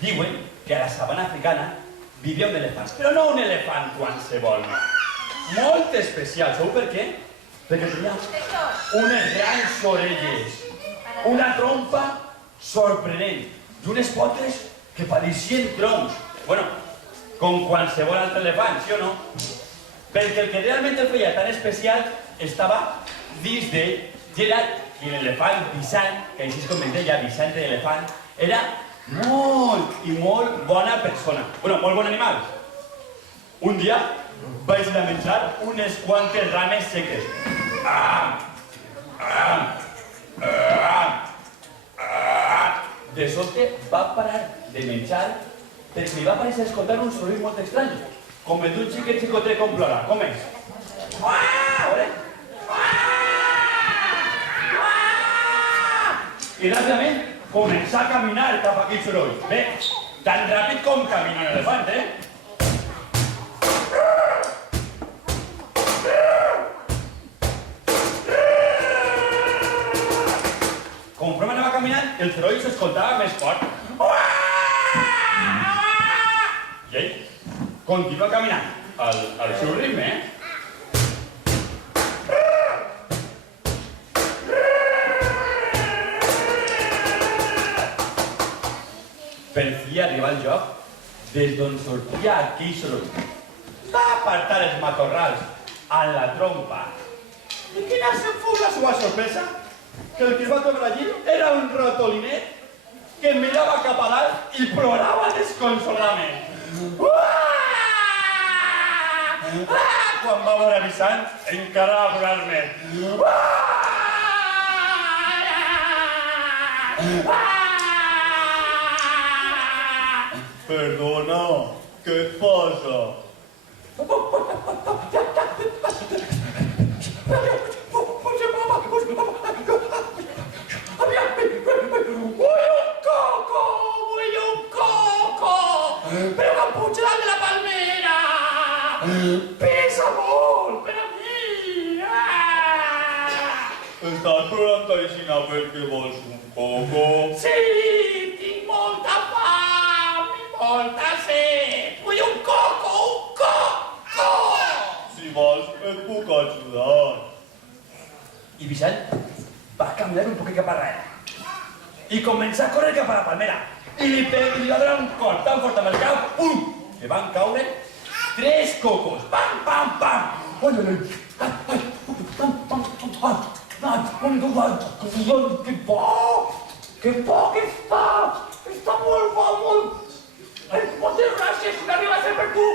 Diuen que a la sabana africana vivia un elefant, però no un elefant qualsevol, no. Molt especial, sabeu per què? Perquè tenia unes grans orelles, una trompa sorprenent i unes potes que pareixien troncs. Bueno, com qualsevol altre elefant, sí o no? Perquè el que realment el feia tan especial estava dins d'ell i era que l'elefant Vicent, que així com es deia, Vicent l'elefant, era molt i molt bona persona. Bueno, molt bon animal. Un dia vaig anar a menjar unes quantes rames seques. De sobte va parar de menjar perquè li va aparèixer escoltar un soroll molt estrany, com el d'un xiquet xicotet com plora. Com és? I ràpidament començà a caminar cap a aquell soroll. Bé, tan ràpid com camina un elefant, Conforme anava caminant, el soroll s'escoltava més fort. I ell continua caminant al seu ritme, Per fi arribar al lloc des d'on sortia aquell soroll. Va apartar els matorrals amb la trompa. I quina fou la seva sorpresa? Que el que es va trobar allí era un ratolinet que mirava cap a dalt i plorava desconsoladament. Quan va veure Vicent, encara va plorar més. Perdona, què et passa? Vull un coco! Però que puja de la palmera! Pesa molt per a mi! Estàs plorant així perquè vols un coco? Sí, tinc molta fam i molta set! Vull un coco! Un coco! Si vols, et puc ajudar. I Vicent va caminar un poquet cap arrere i començà a córrer cap a la palmera i li va donar un cop tan fort amb el cap, que van caure 3 cocos. Pam, pam, pam! Ai, ai, ai! Pam, pam, pam, pam! Que por! Que por que està! Està molt bo, molt... Moltes gràcies, que arriba a ser per tu!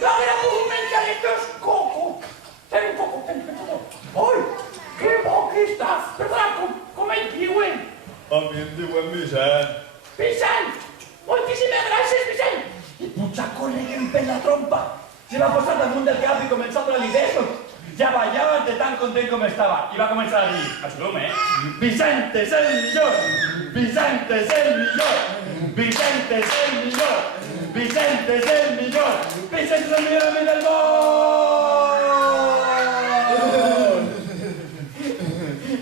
Ara puc menjar aquests cocos! Ten un coco, ten un coco! Ai, que bo que està! Perdona, com et diuen? A mi em diuen Vicent. Vicent! Moltíssimes gràcies, Vicent! I puja corrent per la trompa. Se va posar damunt del cap i començà a donar-li besos. Ja ballava de tan content com estava. I va començar a dir, ajudeu-me, Vicente és el millor! Vicente és el millor! Vicente és el millor! Vicente és el millor! Vicente és el millor amic del món!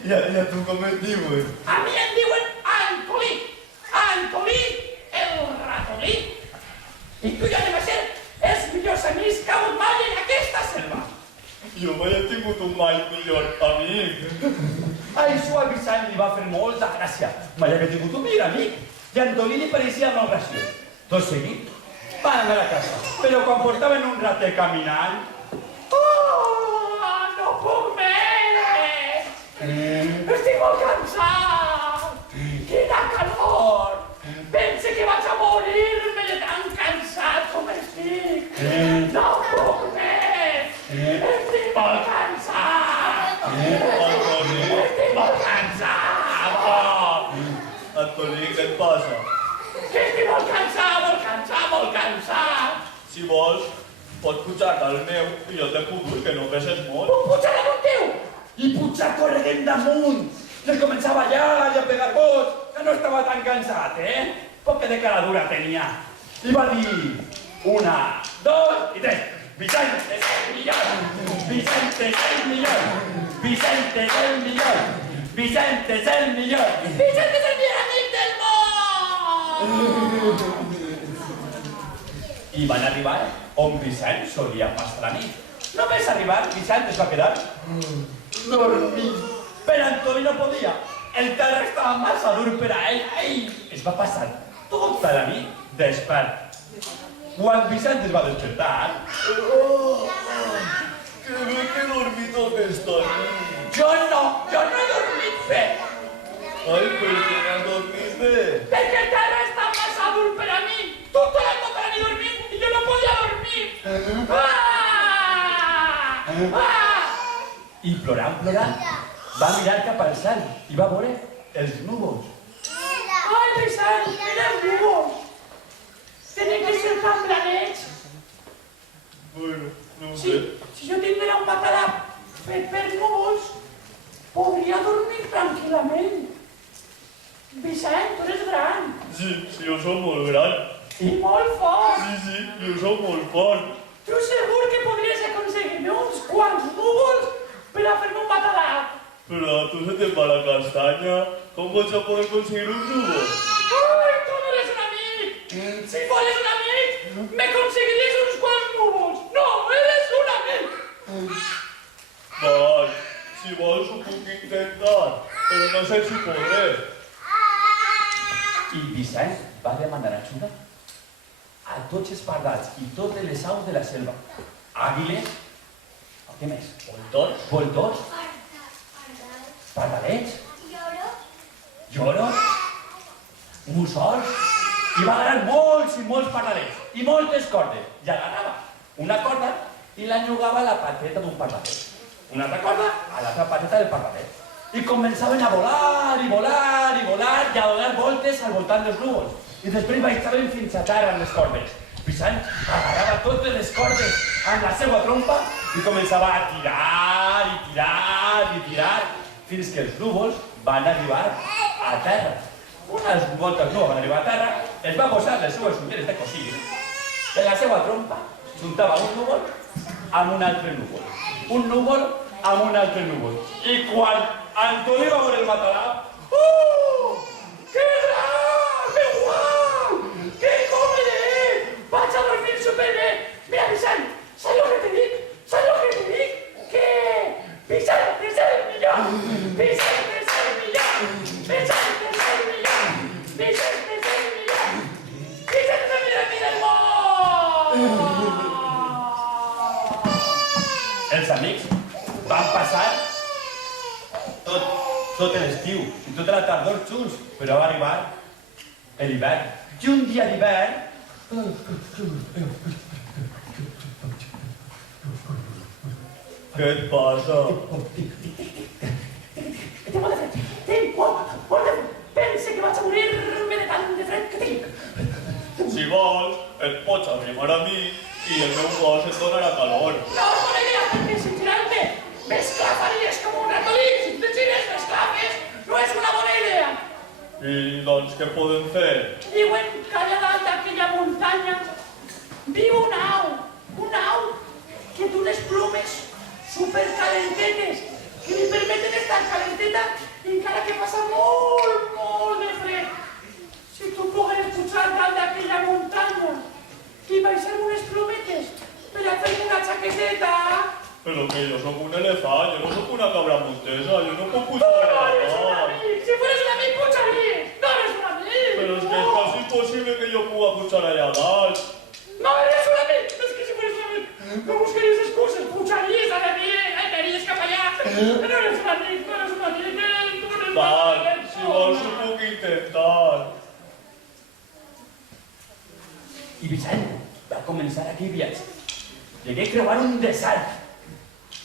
I a tu com et diuen? A mi em diuen Antolí! Antolí, el ratolí! I tu i jo anem a ser els millors amics que ha hagut mai en aquesta selva! Jo mai he tingut un mai millor amic. Això al Vicent li va fer molta gràcia. Mai havia tingut un millor amic. I a Antolí li pareixia molt graciós. Tot seguit, van anar a casa. Però quan portaven un ratet caminant... No puc més! Estic molt cansat! Quina calor! Pense que vaig a morir-me de tan cansat com estic! No puc més! Estic molt cansat! Estic molt cansat! Antolí, què et passa? Que estic molt cansat, molt cansat, molt cansat! Si vols, pots pujar al meu i jo te puc dur, que no peses molt. Puc pujar damunt teu! I pujar corrent damunt! I començar a ballar i a pegar vots, que no estava tan cansat, Poca de cara dura tenia. I va dir 1, 2 i 3. Vicente és el millor! Vicente és el millor! Vicente és el millor! Vicente és el millor! Vicente és el millor amic del món! i van arribar on Vicent solia passar la nit. Només arribar, Vicent es va quedar dormit. Però Antoni no podia. El terra estava massa dur per a ell. Es va passar tota la nit despert. Quan Vicent es va despertar... Que bé que he dormit aquesta nit. Jo no he dormit bé. Ai, per què no has dormit bé? Perquè el terra està massa dur per a mi. Tota la nit dormint i jo no podia dormir. I plorant, va mirar cap al cel i va veure els núvols. Ai, Vicent, mira els núvols. Tenen que ser tan blanets. Bueno, no ho sé. Si jo tinguera un matalà fet per núvols, podria dormir tranquil·lament. Vicent, tu eres gran. Sí, jo soc molt gran. I molt fort. Sí, jo soc molt fort. Tu segur que podries aconseguir uns quants núvols per a fer-me un matalà. Però a tu se te va la castanya. Com vaig a poder aconseguir un núvol? Ai, tu no eres un amic. Si fos un amic, me conseguiries uns quants núvols. No, eres un amic. Val, si vols ho puc intentar, però no sé si podré. I Vicent va demanar ajuda a tots els pardals i totes les aus de la selva. Àguiles, què més? Voltors, pardalets, lloros, mussols, i va agarrar molts i molts pardalets i moltes cordes. I agarrava una corda i l'enllugava a la pateta d'un pardalet. Una altra corda a l'altra pateta del pardalet. I començaven a volar, i volar, i volar, i a donar voltes al voltant dels núvols. I després baixaven fins a terra amb les cordes. Vicent agarrava totes les cordes amb la seva trompa i començava a tirar, i tirar, i tirar, fins que els núvols van arribar a terra. Unes voltes no van arribar a terra, es va posar les seues ulleres de cosir. De la seva trompa juntava un núvol amb un altre núvol. Un núvol amb un altre núvol. I quan Antoni va veure el matalà, que gran, que guau, que còmode, vaig a dormir superbé. Mira, Vicent, saps el que te dic? Que Vicent és el millor, Vicent és el millor, Vicent és el millor, Vicent és el millor, Vicent és el millor del món. Els amics van passar tot l'estiu i tota la tardor junts, però va arribar l'hivern. I un dia d'hivern... Què et passa? Tinc molt de fred, tinc molt de fred. Pense que vaig a morir-me de tant de fred que tinc. Si vols, et pots arrimar a mi i el meu cos et donarà calor. No és bona idea, perquè si tirant-me m'esclafaries com un ratolí. Si te gires m'esclafes, no és una bona idea. I doncs què podem fer? Diuen que allà dalt d'aquella muntanya viu una au que té unes plomes supercalentetes que li permeten estar calenteta encara que passa molt de fred. Si tu pogueres pujar dalt d'aquella muntanya i baixar unes plometes per a fer una xaqueteta... Però que jo sóc un elefant, jo no sóc una cabra montesa, jo no puc pujar No eres un allà. amic! Si fueres un amic, pujaries! No eres un amic! Però és que és quasi impossible que jo puga pujar allà dalt. No eres un amic! És que si fueres un amic, no buscaries excuses, pujaries a la vida, anaries cap allà. No eres un amic, no eres un amic, Val, si vols ho puc intentar. I Vicent va començar aquell viatge. Llegué a creuar un desert.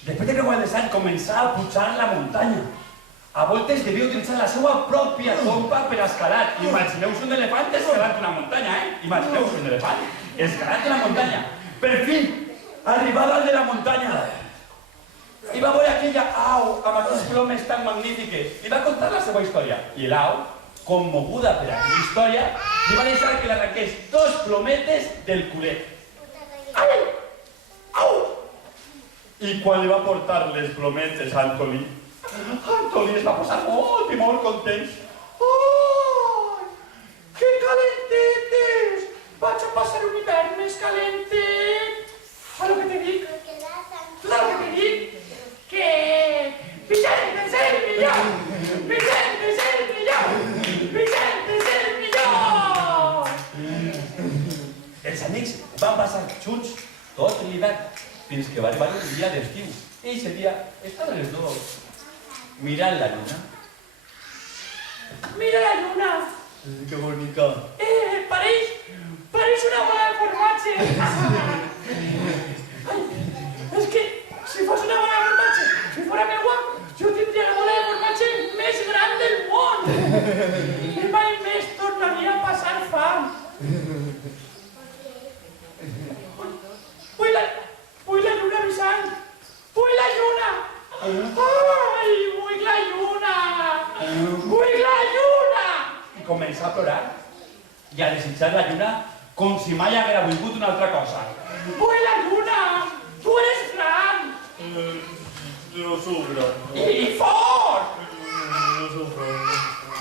Després de creuar el desert, començar a pujar la muntanya. A voltes devia utilitzar la seva pròpia trompa per escalar. Imagineu-vos un elefant escalant una muntanya, Imagineu-vos un elefant escalant una muntanya. Per fi, arribar dalt de la muntanya. I va veure aquella au amb aquestes plomes tan magnífiques. I va contar la seva història. I l'au, commoguda per aquella història, li va deixar que l'arrenqués 2 plometes del culet. Au! Au! I quan li va portar les plometes a Antoni es va posar molt i molt content. Ai, que calentetes! Vaig a passar un hivern més calent tranquil·litat fins que va arribar un dia d'estiu. I aquest dia estaven els dos mirant la lluna. Mira la lluna. Que bonica. Pareix una bola de formatge. Ai, és que si fos una bola de formatge, si fora meua, jo tindria la bola de formatge més gran del món. I mai més tornaria a passar fam. Vull la lluna, Vicent. Vull la lluna. Ai, vull la lluna. Vull la lluna. I començà a plorar i a desitjar la lluna com si mai haguera volgut una altra cosa. Vull la lluna. Tu eres gran. No sufro. I fort. No sufro.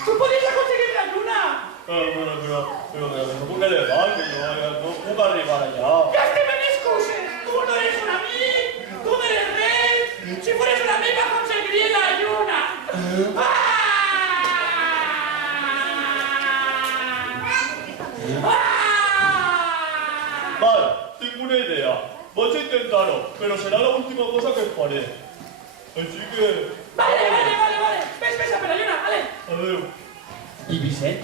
Tu podries aconseguir la lluna. Pero no puc elefant, que no puc arribar allà. Ja estem en excuses. Tu no eres un amic. Tu no eres res. Si fueres un amic aconseguiries la lluna. Vale, tengo una idea. Voy a intentarlo, pero será la última cosa que faré. Així que... Vale. Ves a per la lluna, vale. Adéu. I Vicent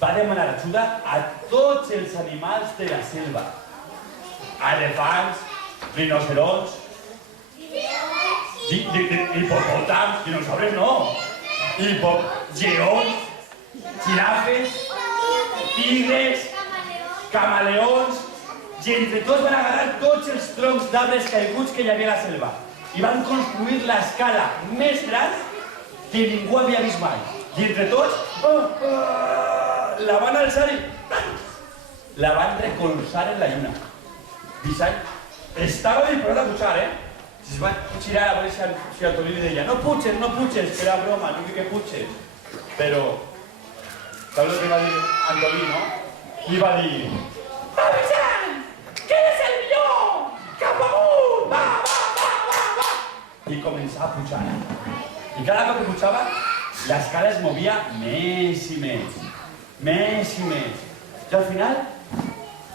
va demanar ajuda a tots els animals de la selva. Elefants, rinoceronts, hipopòtams, dinosaures no, lleons, girafes, tigres, camaleons, i entre tots van agarrar tots els troncs d'arbres caiguts que hi havia a la selva i van construir l'escala més gran que ningú havia vist mai. I entre tots la van alçar i la van recolzar en la lluna. Vicent estava disposat a pujar, Si es va girar a veure si el Tolí li deia no puges, que era broma, no que puges. Però, saps el que va dir Antolí, no? I va dir... Va, Vicent! Que eres el millor! Cap amunt! Va! I començà a pujar. I cada cop que pujava, l'escala es movia més i més. Més i més. I al final,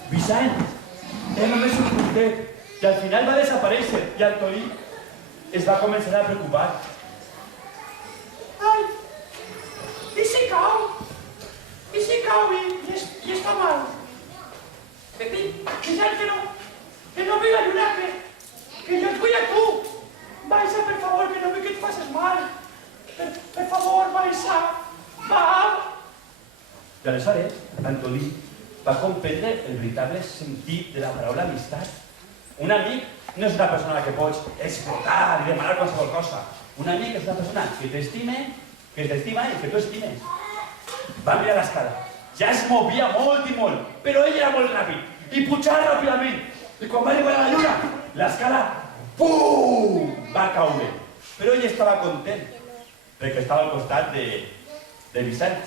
Vicent era només un puntet. I al final va desaparèixer. I el Tolí es va començar a preocupar. Ai! I si cau? I està mal? Pepín, Vicent, que no vull la lluna, que jo et vull a tu. Baixa, per favor, que no vull que et facis mal. Per favor, baixa. Va. I aleshores, Antolí va comprendre el veritable sentit de la paraula amistat. Un amic no és una persona a la que pots explotar i demanar qualsevol cosa. Un amic és una persona que t'estima i que tu estimes. Va mirar l'escala. Ja es movia molt i molt, però ell era molt ràpid. I pujava ràpidament. I quan va arribar a la lluna, l'escala, pum, va caure. Però ell estava content, perquè estava al costat de Vicent.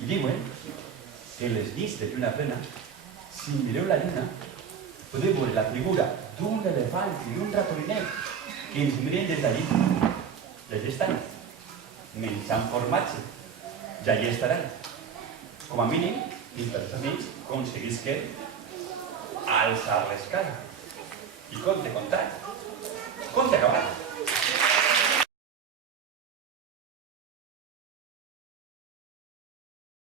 I diuen que les nits de lluna plena, si mireu la lluna, podeu veure la figura d'un elefant i d'un ratolinet que ens miren des d'allí. I allí estan, menjant formatge. I allí estaran. Com a mínim, fins els amics aconseguisquen alçar l'escala. I compte comptat. Compte acabat.